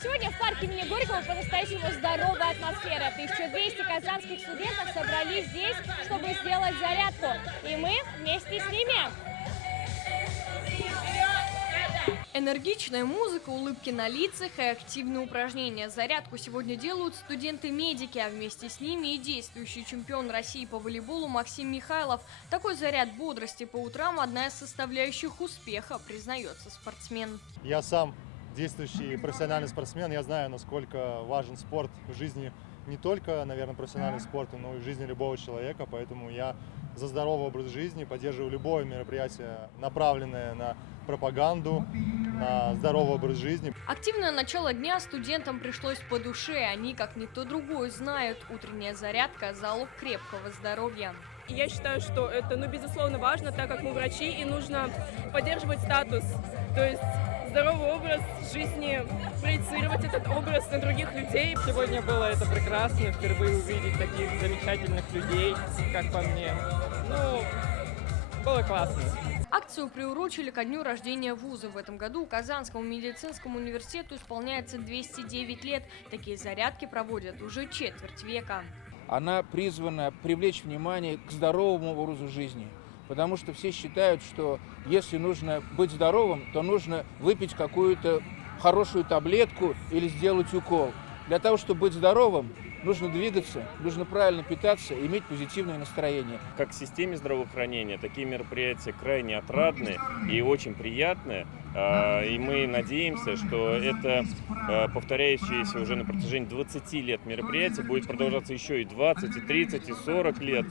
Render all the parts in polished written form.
Сегодня в парке имени Горького по-настоящему здоровая атмосфера. 1200 казанских студентов собрались здесь, чтобы сделать зарядку. И мы вместе с ними. Энергичная музыка, улыбки на лицах и активные упражнения. Зарядку сегодня делают студенты-медики, а вместе с ними и действующий чемпион России по волейболу Максим Михайлов. Такой заряд бодрости по утрам – одна из составляющих успеха, признается спортсмен. Я сам действующий профессиональный спортсмен, я знаю, насколько важен спорт в жизни не только, наверное, профессионального спорта, но и в жизни любого человека, поэтому я за здоровый образ жизни, поддерживаю любое мероприятие, направленное на пропаганду, на здоровый образ жизни. Активное начало дня студентам пришлось по душе. Они, как никто другой, знают, утренняя зарядка – залог крепкого здоровья. Я считаю, что это, безусловно, важно, так как мы врачи, и нужно поддерживать статус, то есть здоровый образ жизни, проецировать этот образ на других людей. Сегодня было это прекрасно, впервые увидеть таких замечательных людей, как по мне. Было классно. Акцию приурочили ко дню рождения вуза. В этом году Казанскому медицинскому университету исполняется 209 лет. Такие зарядки проводят уже четверть века. Она призвана привлечь внимание к здоровому образу жизни. Потому что все считают, что если нужно быть здоровым, то нужно выпить какую-то хорошую таблетку или сделать укол. Для того, чтобы быть здоровым, нужно двигаться, нужно правильно питаться и иметь позитивное настроение. Как в системе здравоохранения такие мероприятия крайне отрадны и очень приятны. И мы надеемся, что это повторяющееся уже на протяжении 20 лет мероприятие будет продолжаться еще и 20, и 30, и 40 лет.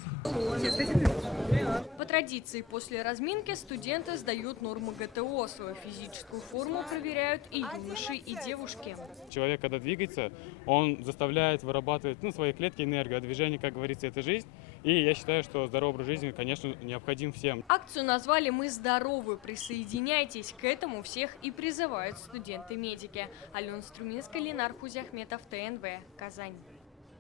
По традиции, после разминки студенты сдают нормы ГТО. Свою физическую форму проверяют и юноши, и девушки. Человек, когда двигается, он заставляет вырабатывать свои клетки энергию, а движение, как говорится, это жизнь. И я считаю, что здоровый образ жизни, конечно, необходим всем. Акцию назвали «Мы здоровы». Присоединяйтесь к этому всех и призывают студенты-медики. Алена Струминская, Ленар Хузяхметов, ТНВ, Казань.